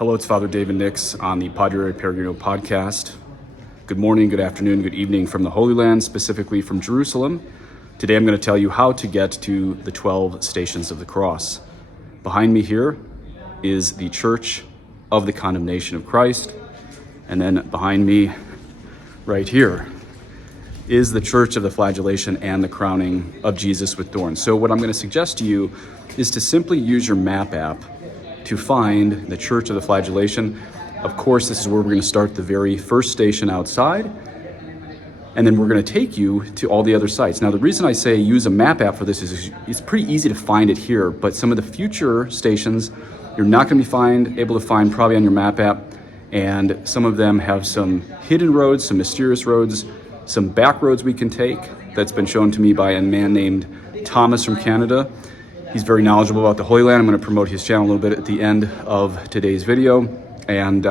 Hello, it's Father David Nix on the Padre Peregrino podcast. Good morning, good afternoon, good evening from the Holy Land, specifically from Jerusalem. Today I'm going to tell you how to get to the 12 Stations of the Cross. Behind me here is the Church of the Condemnation of Christ, and then behind me, right here, is the Church of the Flagellation and the Crowning of Jesus with Thorns. So what I'm going to suggest to you is to simply use your map app to find the Church of the Flagellation. Of course, this is where we're going to start the very first station outside, and then we're going to take you to all the other sites. Now, the reason I say use a map app for this is it's pretty easy to find it here, but some of the future stations you're not going to be able to find probably on your map app, and some of them have some hidden roads, some mysterious roads, some back roads we can take. That's been shown to me by a man named Thomas from Canada. He's very knowledgeable about the Holy Land. I'm going to promote his channel a little bit at the end of today's video. And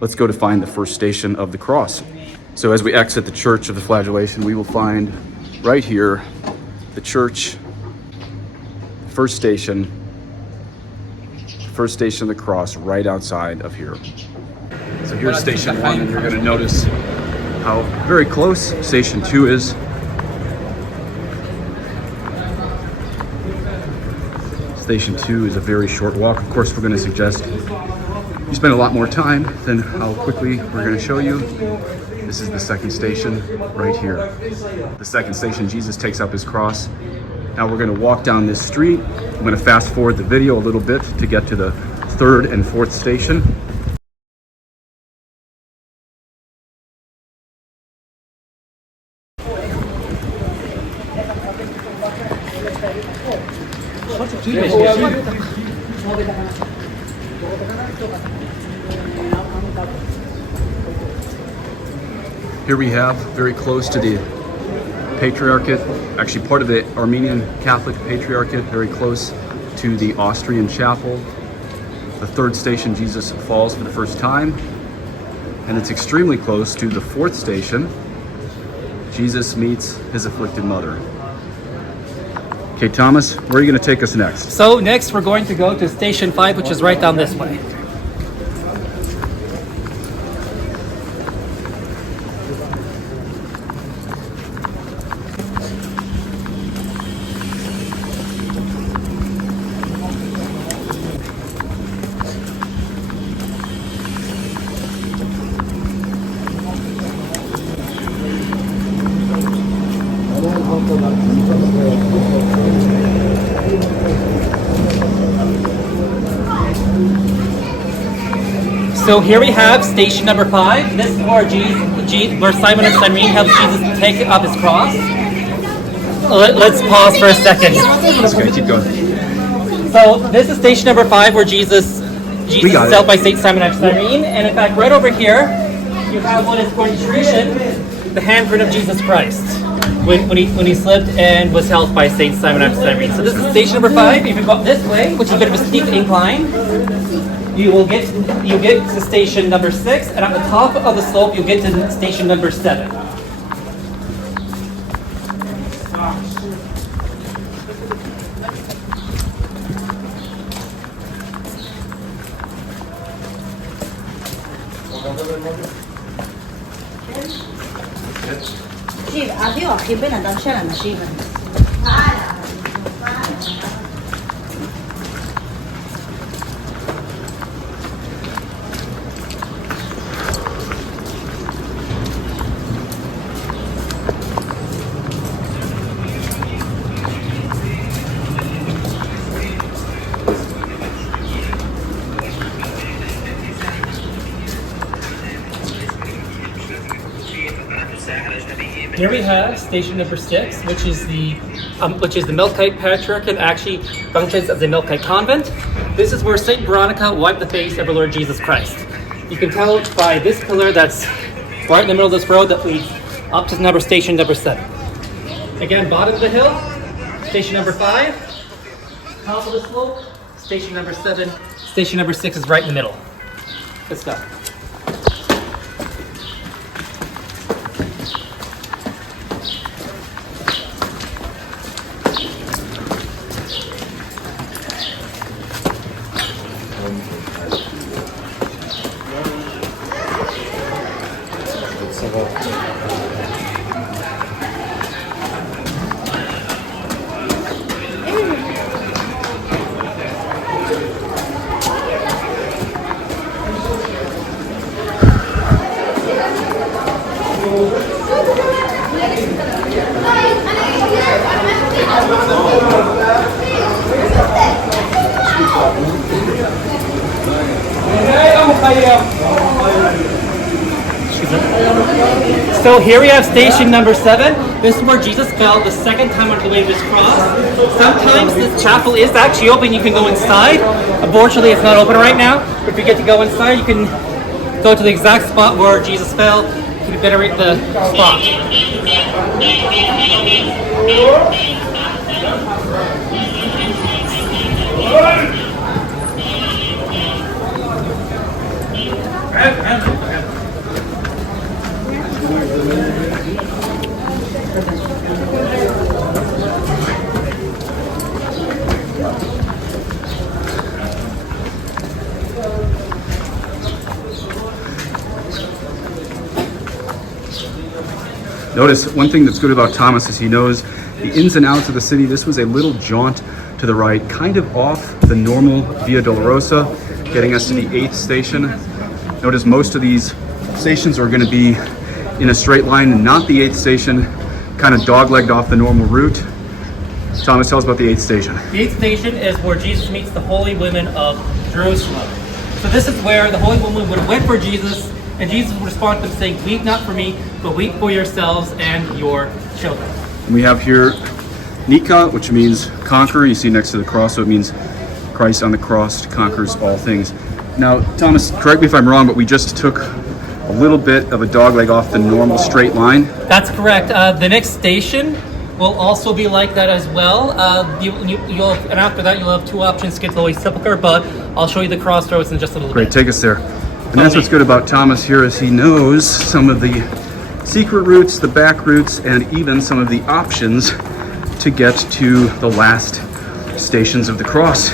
let's go to find the first station of the cross. So as we exit the Church of the Flagellation, we will find right here the church, first station of the cross right outside of here. So here's station 1, and you're going to notice how very close station 2 is. Station 2 is a very short walk. Of course, we're going to suggest you spend a lot more time than how quickly we're going to show you. This is the second station right here. The second station, Jesus takes up his cross. Now we're going to walk down this street. I'm going to fast forward the video a little bit to get to the third and fourth station. Here we have, very close to the Patriarchate, actually part of the Armenian Catholic Patriarchate, very close to the Austrian chapel. The third station, Jesus falls for the first time, and it's extremely close to the fourth station, Jesus meets his afflicted mother. Okay, Thomas, where are you going to take us next? So next we're going to go to Station 5, which is right down this way. So here we have station number 5. This is where where Simon of Cyrene helps Jesus take up his cross. Let's pause for a second. That's good, keep going. So this is station number 5, where Jesus is held by Saint Simon of Cyrene, and in fact, right over here, you have what is, according to tradition, the handprint of Jesus Christ when he slipped and was held by Saint Simon of Cyrene. So this is station number 5. If you go this way, which is a bit of a steep incline, you'll get to station number 6, and at the top of the slope, you'll get to station number 7. Here we have station number 6, which is the Melkite Patriarch, and actually functions as a Melkite convent. This is where Saint Veronica wiped the face of our Lord Jesus Christ. You can tell by this pillar that's right in the middle of this road that leads up to station number 7. Again, bottom of the hill, station number 5. Top of the slope, station number 7. Station number 6 is right in the middle. Good stuff. So here we have station number 7. This is where Jesus fell the second time on the way of his cross. Sometimes this chapel is actually open. You can go inside. Unfortunately, it's not open right now. But if you get to go inside, you can go to the exact spot where Jesus fell. You can venerate the spot. Notice one thing that's good about Thomas is he knows the ins and outs of the city. This was a little jaunt to the right, kind of off the normal Via Dolorosa, getting us to the 8th station. Notice most of these stations are going to be in a straight line and not the 8th station, kind of dog-legged off the normal route. Thomas, tell us about the 8th station. The 8th station is where Jesus meets the holy women of Jerusalem. So this is where the holy women would have went for Jesus, and Jesus would respond to them saying, "Weep not for me, but weep for yourselves and your children." And we have here Nika, which means conqueror. You see next to the cross, so it means Christ on the cross conquers all things. Now, Thomas, correct me if I'm wrong, but we just took a little bit of a dogleg off the normal straight line. That's correct. The next station will also be like that as well. And after that, you'll have 2 options to get to the Holy Sepulchre, but I'll show you the crossroads in just a little Great, bit. take us there. And that's what's good about Thomas here is he knows some of the secret routes, the back routes, and even some of the options to get to the last stations of the cross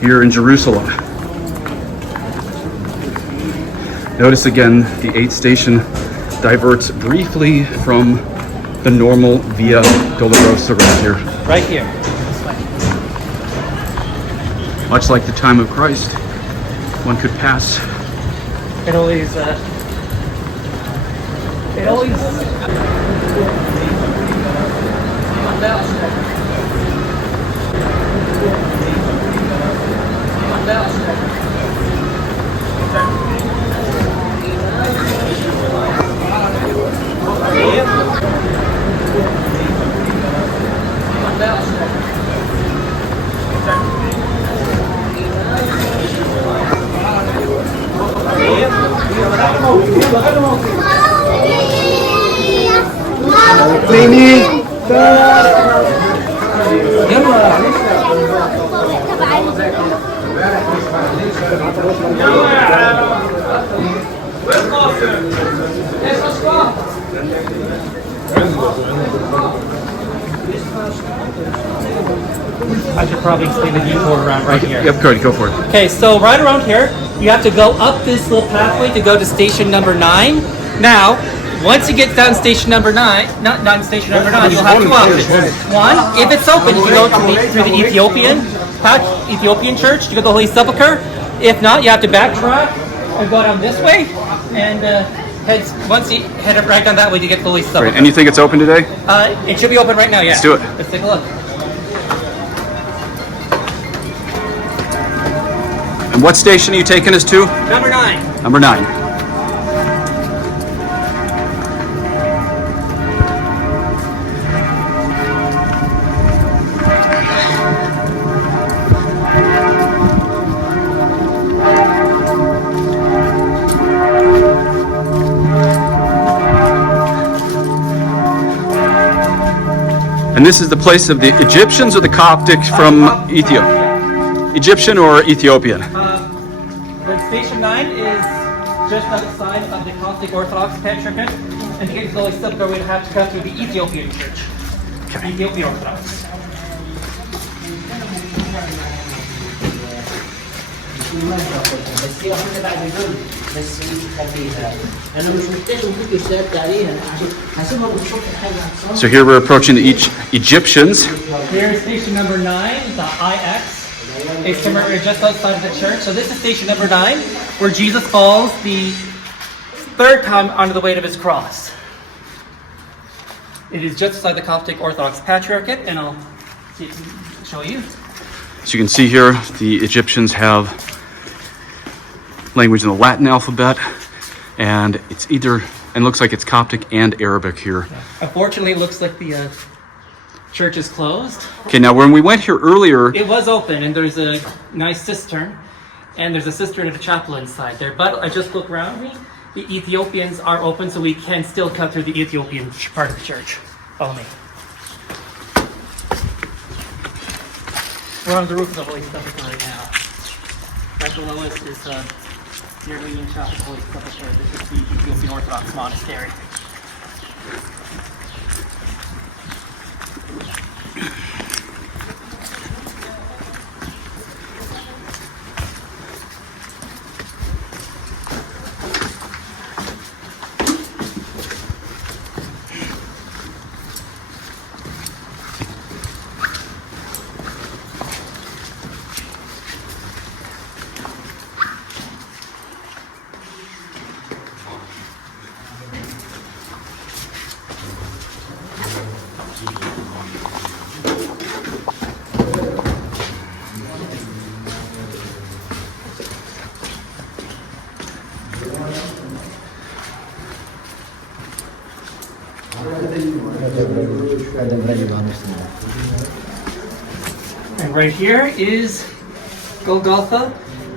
here in Jerusalem. Notice again, the 8th station diverts briefly from the normal Via Dolorosa right here. Right here. Much like the time of Christ, one could pass. It always I should probably explain the detour around right here. Yep, Cody, go for it. Okay, so right around here, you have to go up this little pathway to go to station number 9. Now, once you get down station number 9, not down station number 9, you'll have 2 options. One, if it's open, you can go through the Ethiopian church to go to the Holy Sepulchre. If not, you have to backtrack and go down this way, and once you head up right down that way to get to the Holy Sepulchre. Great. And you think it's open today? It should be open right now, yeah. Let's do it. Let's take a look. And what station are you taking us to? Number 9. Number 9. And this is the place of the Egyptians or the Coptic from Ethiopia? Egyptian or Ethiopian? The station 9 is just outside of the Coptic Orthodox Patriarchate, and to get to the Holy Sepulchre, we'd have to come through the Ethiopian Church. Okay. Ethiopian Orthodox. So here we're approaching the Egyptians. Here's station number 9, the IX. It's commemorated just outside of the church. So this is station number 9, where Jesus falls the third time under the weight of his cross. It is just outside the Coptic Orthodox Patriarchate, and I'll see if I can show you. So you can see here, the Egyptians have language in the Latin alphabet, and it's either, and looks like it's Coptic and Arabic here. Yeah. Unfortunately, it looks like the church is closed. Okay, now when we went here earlier, It was open, and there's a nice cistern, and there's a cistern and a chapel inside there. But I just look around me. The Ethiopians are open, so we can still cut through the Ethiopian part of the church. Follow me. We're on the roof of the Holy Sepulchre right now. Right below us is the Armenian Chapel of Holy Sepulchre. This is the Ethiopian Orthodox Monastery. And right here is Golgotha,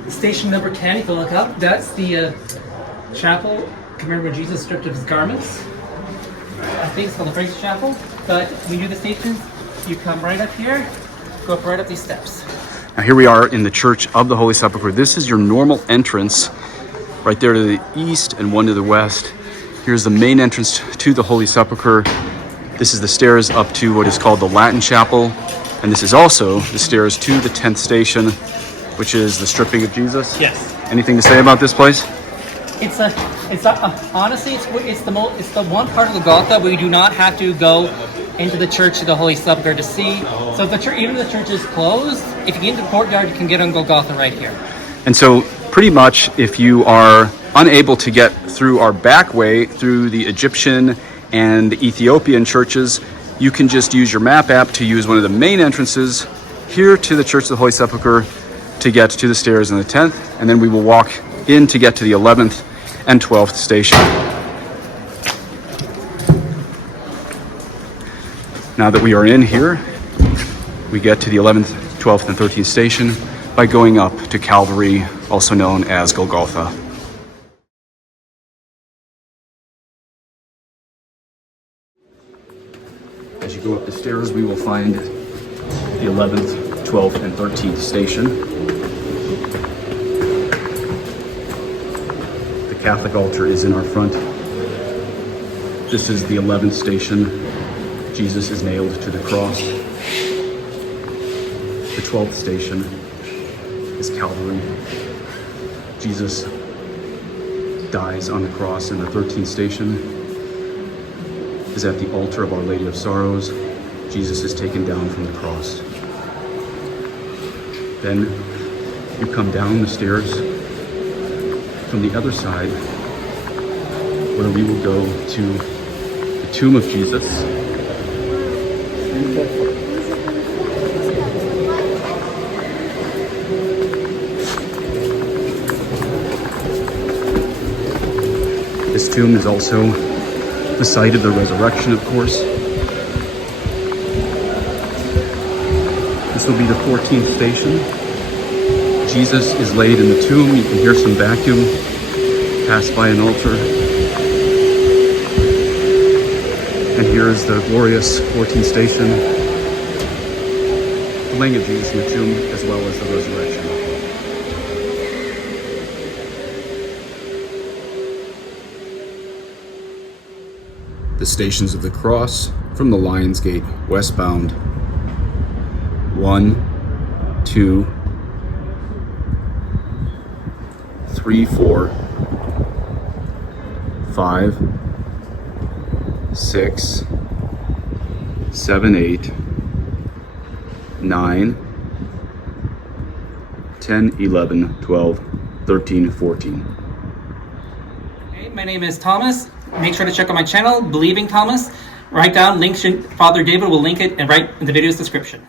station number 10. If you look up, that's the chapel commemorating Jesus stripped of his garments. I think it's called the Francis Chapel. But when you do the station, you come right up here, go up right up these steps. now here we are in the Church of the Holy Sepulchre. This is your normal entrance, right there to the east and one to the west. Here's the main entrance to the Holy Sepulchre. This is the stairs up to what is called the Latin Chapel. And this is also the stairs to the 10th station, which is the stripping of Jesus. Yes. Anything to say about this place? Honestly, it's the one part of Golgotha where you do not have to go into the Church of the Holy Sepulchre to see. So if even if the church is closed, if you get into the courtyard, you can get on Golgotha right here. And so pretty much if you are unable to get through our back way through the Egyptian and the Ethiopian churches, you can just use your map app to use one of the main entrances here to the Church of the Holy Sepulchre to get to the stairs in the 10th, and then we will walk in to get to the 11th and 12th station. Now that we are in here, we get to the 11th, 12th, and 13th station by going up to Calvary, also known as Golgotha. As you go up the stairs, we will find the 11th, 12th, and 13th station. The Catholic altar is in our front. This is the 11th station. Jesus is nailed to the cross. The 12th station is Calvary. Jesus dies on the cross, and the 13th station is at the altar of Our Lady of Sorrows. Jesus is taken down from the cross. Then you come down the stairs from the other side, where we will go to the tomb of Jesus. This tomb is also the site of the resurrection, of course. This will be the 14th station. Jesus is laid in the tomb. You can hear some vacuum pass by an altar. And here is the glorious 14th station, the laying of Jesus in the tomb, as well as the resurrection. The Stations of the Cross from the Lions Gate westbound. 1, 2, 3, 4, 5, 6, 7, 8, 9, 10, 11, 12, 13, 14. Hey, my name is Thomas. Make sure to check out my channel, Believing Thomas. Write down links. Father David will link it and right in the video's description.